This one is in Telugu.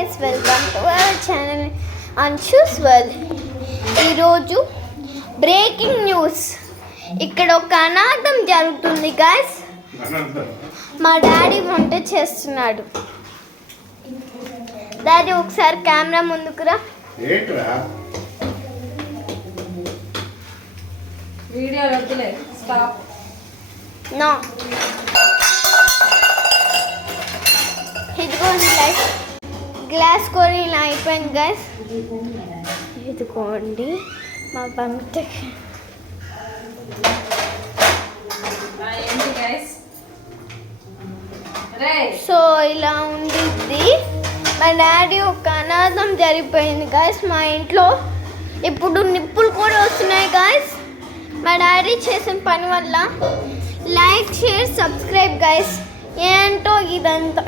guys, welcome to our channel Anshu's World. ఈరోజు బ్రేకింగ్ న్యూస్. ఇక్కడ ఒక అనాథం జరుగుతుంది గాయస్. మా డాడీ వంట చేస్తున్నాడు. డాడీ ఒకసారి కెమెరా ముందుకురా. వీడియో వద్దులే, స్టాప్. నో, ఇదిగోండి లైఫ్ గ్లాస్ కొని ఇలా అయిపోయింది గైస్. ఇదిగోండి మా పంట. సో ఇలా ఉండిద్ది. మా డాడీ ఒక అనాథం జరిగిపోయింది గైస్ మా ఇంట్లో. ఇప్పుడు నిప్పులు కూడా వస్తున్నాయి గైస్ మా డాడీ చేసిన పని వల్ల. Like, share, subscribe guys. ఏంటో ఇదంతా.